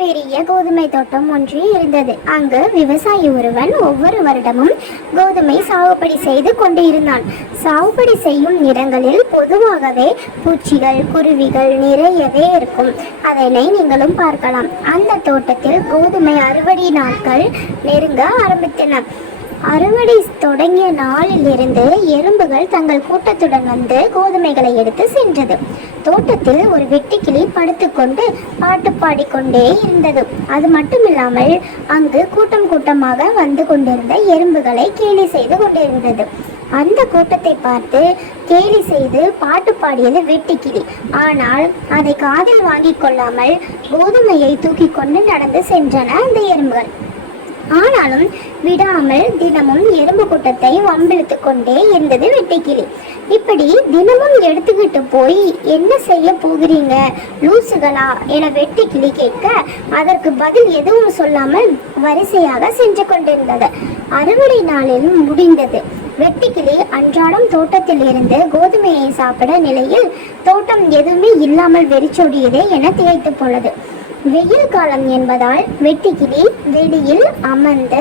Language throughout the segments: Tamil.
பெரிய கோதுமை தோட்டம் ஒன்று இருந்தது. அங்கு விவசாயி ஒருவன் ஒவ்வொரு வருடமும் கோதுமை சாகுபடி செய்து கொண்டு இருந்தான் சாகுபடி செய்யும் இடங்களில் பொதுவாகவே பூச்சிகள் குருவிகள் நிறையவே இருக்கும். அதனை நீங்களும் பார்க்கலாம். அந்த தோட்டத்தில் கோதுமை அறுவடை நாட்கள் நெருங்க ஆரம்பித்தன. அறுவடை தொடங்கிய நாளிலிருந்து எறும்புகள் தங்கள் கூட்டத்துடன் வந்து கோதுமைகளை எடுத்து சென்றது. தோட்டத்தில் ஒரு வெட்டுக்கிளி படுத்துக்கொண்டு பாட்டு பாடிக்கொண்டே இருந்தது. அது மட்டுமில்லாமல் அங்கு கூட்டம் கூட்டமாக வந்து கொண்டிருந்த எறும்புகளை கேலி செய்து கொண்டிருந்தது. அந்த கூட்டத்தை பார்த்து கேலி செய்து பாட்டு பாடியது வெட்டுக்கிளி. ஆனால் அதை காதில் வாங்கிக் கொள்ளாமல் கோதுமையை தூக்கி கொண்டு நடந்து சென்றன அந்த எறும்புகள். ஆனாலும் விடாமல் தினமும் எறும்பு கூட்டத்தை வம்பிழுத்து கொண்டே இருந்தது வெட்டுக்கிளி. இப்படி தினமும் எடுத்துக்கிட்டு போய் என்ன செய்ய போகிறீங்க? லூசுகளா? என வெட்டுக்கிளி கேட்க அதற்கு பதில் எதுவும் சொல்லாமல் வரிசையாக சென்று கொண்டிருந்தது. அறுவடை நாளில் முடிந்தது. வெட்டுக்கிளி அன்றாடம் தோட்டத்தில் இருந்து கோதுமையை சாப்பிட நிலையில் தோட்டம் எதுவுமே இல்லாமல் வெறிச்சோடியதே என திகைத்து போனது. வெயில் காலம் என்பதால் வெட்டுக்கிளி வெளியில் அமர்ந்து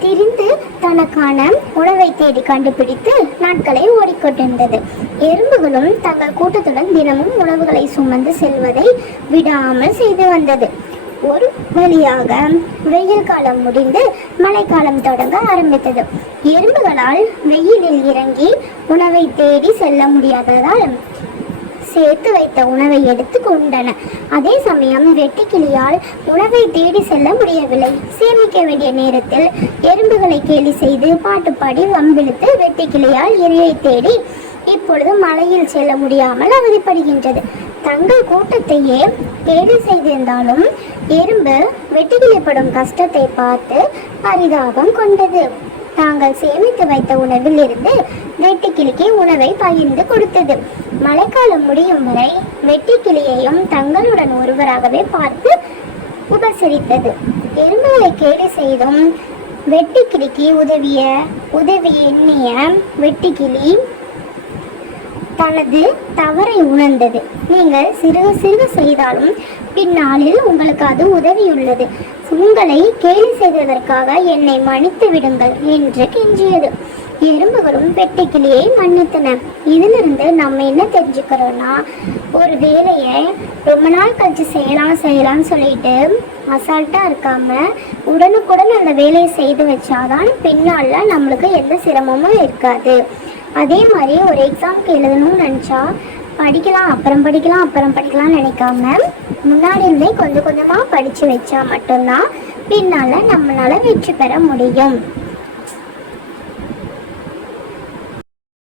திரிந்து தனக்கான உணவை தேடி கண்டுபிடித்து நாட்களை ஓடிக்கொண்டிருந்தது. எறும்புகளும் தங்கள் கூட்டத்துடன் தினமும் உணவுகளை சுமந்து செல்வதை விடாமல் செய்து வந்தது. ஒரு வழியாக வெயில் காலம் முடிந்து மழைக்காலம் தொடங்க ஆரம்பித்தது. எறும்புகளால் வெயிலில் இறங்கி உணவை தேடி செல்ல முடியாததால் சேர்த்து வைத்த உணவை எடுத்து கொண்டன. அதே சமயம் வெட்டுக்கிளியால் உணவை தேடி செல்ல முடியவில்லை. சேமிக்க வேண்டிய நேரத்தில் எறும்புகளை கேலி செய்து பாட்டு பாடி வம்பிழுத்து வெட்டுக்கிளியால் இரையை தேடி இப்பொழுது மலையில் செல்ல முடியாமல் அவதிப்படுகின்றது. தங்கள் கூட்டத்தையே கேலி செய்திருந்தாலும் எறும்பு வெட்டிக்கிளிப்படும் கஷ்டத்தை பார்த்து பரிதாபம் கொண்டது. தாங்கள் சேமித்து வைத்த உணவில் இருந்து வெட்டுக்கிளிக்கு உணவை பகிர்ந்து கொடுத்தது. மழைக்காலம் முடியும் வரை வெட்டுக்கிளியையும் தங்களுடன் ஒருவராகவே பார்த்து உபசரித்தது. எறும்புகளை கேடு செய்தும் வெட்டுக்கிளிக்கு உதவிய உதவி எண்ணிய வெட்டுக்கிளி தனது தவறை உணர்ந்தது. நீங்கள் சிறுக சிறுக செய்தாலும் பின்னாளில் உங்களுக்கு அது உதவியுள்ளது. உங்களை கேலி செய்ததற்காக என்னை மன்னித்து விடுங்கள் என்று கெஞ்சியது. எறும்புகளும் வெட்டுக்கிளியை மன்னித்தன இதிலிருந்து நம்ம என்ன தெரிஞ்சுக்கிறோம்னா ஒரு வேலையை ரொம்ப நாள் கழிச்சு செய்யலாம் செய்யலாம்னு சொல்லிட்டு அசால்ட்டாக இருக்காம உடனுக்குடன் அந்த வேலையை செய்து வச்சாதான் பின்னால் நம்மளுக்கு எந்த சிரமமும் இருக்காது. அதே மாதிரி ஒரு எக்ஸாம்க்கு எழுதணும்னு நினச்சா படிக்கலாம் அப்புறம் படிக்கலாம் அப்புறம் படிக்கலாம்னு நினைக்காம முன்னாடி இருந்தே கொஞ்சம் கொஞ்சமாக படித்து வச்சா மட்டும்தான் பின்னால் நம்மளால் வெற்றி பெற முடியும்.